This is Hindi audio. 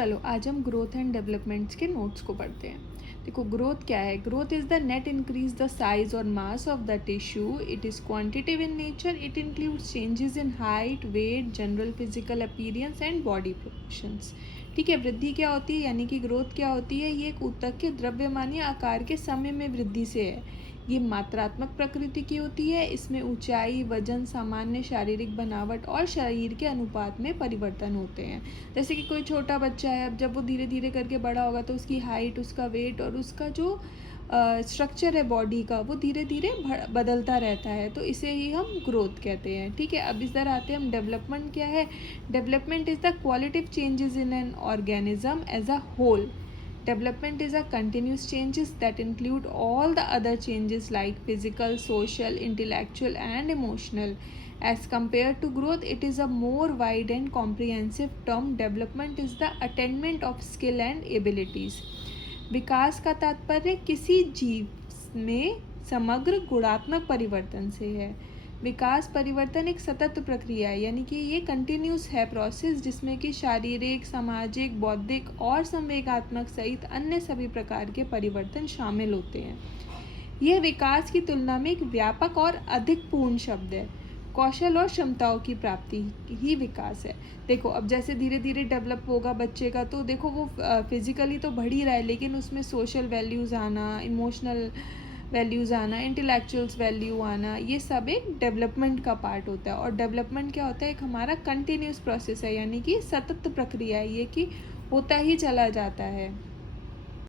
चलो आज हम ग्रोथ एंड डेवलपमेंट्स के नोट्स को पढ़ते हैं। देखो ग्रोथ क्या है। Growth is the net increase the size और mass of the tissue. It is quantitative in nature. It includes changes in height, weight, general physical appearance and body proportions. ठीक है, वृद्धि क्या होती है यानी कि ग्रोथ क्या होती है, ये एक ऊतक के द्रव्यमान या आकार के समय में वृद्धि से है। ये मात्रात्मक प्रकृति की होती है। इसमें ऊंचाई, वजन, सामान्य शारीरिक बनावट और शरीर के अनुपात में परिवर्तन होते हैं। जैसे कि कोई छोटा बच्चा है, अब जब वो धीरे धीरे करके बड़ा होगा तो उसकी हाइट, उसका वेट और उसका जो स्ट्रक्चर है बॉडी का, वो धीरे धीरे बदलता रहता है। तो इसे ही हम ग्रोथ कहते हैं। ठीक है, अब इस तरह आते हैं हम डेवलपमेंट क्या है। Development is the qualitative changes in an organism as a whole. Development is a continuous changes that include all the other changes like physical, social, intellectual and emotional. As compared to growth, it is a more wide and comprehensive term. Development is the attainment of skill and abilities. विकास का तात्पर्य किसी जीव में समग्र गुणात्मक परिवर्तन से है। विकास परिवर्तन एक सतत प्रक्रिया है, यानी कि ये कंटिन्यूस है प्रोसेस, जिसमें कि शारीरिक, सामाजिक, बौद्धिक और संवेगात्मक सहित अन्य सभी प्रकार के परिवर्तन शामिल होते हैं। यह विकास की तुलना में एक व्यापक और अधिक पूर्ण शब्द है। कौशल और क्षमताओं की प्राप्ति ही विकास है। देखो अब जैसे धीरे धीरे डेवलप होगा बच्चे का, तो देखो वो फिजिकली तो बढ़ ही रहा है, लेकिन उसमें सोशल वैल्यूज़ आना, इमोशनल वैल्यूज़ आना, इंटेलेक्चुअल्स वैल्यू आना, ये सब एक डेवलपमेंट का पार्ट होता है। और डेवलपमेंट क्या होता है, एक हमारा कंटिन्यूस प्रोसेस है, यानी कि सतत प्रक्रिया है ये, कि होता ही चला जाता है।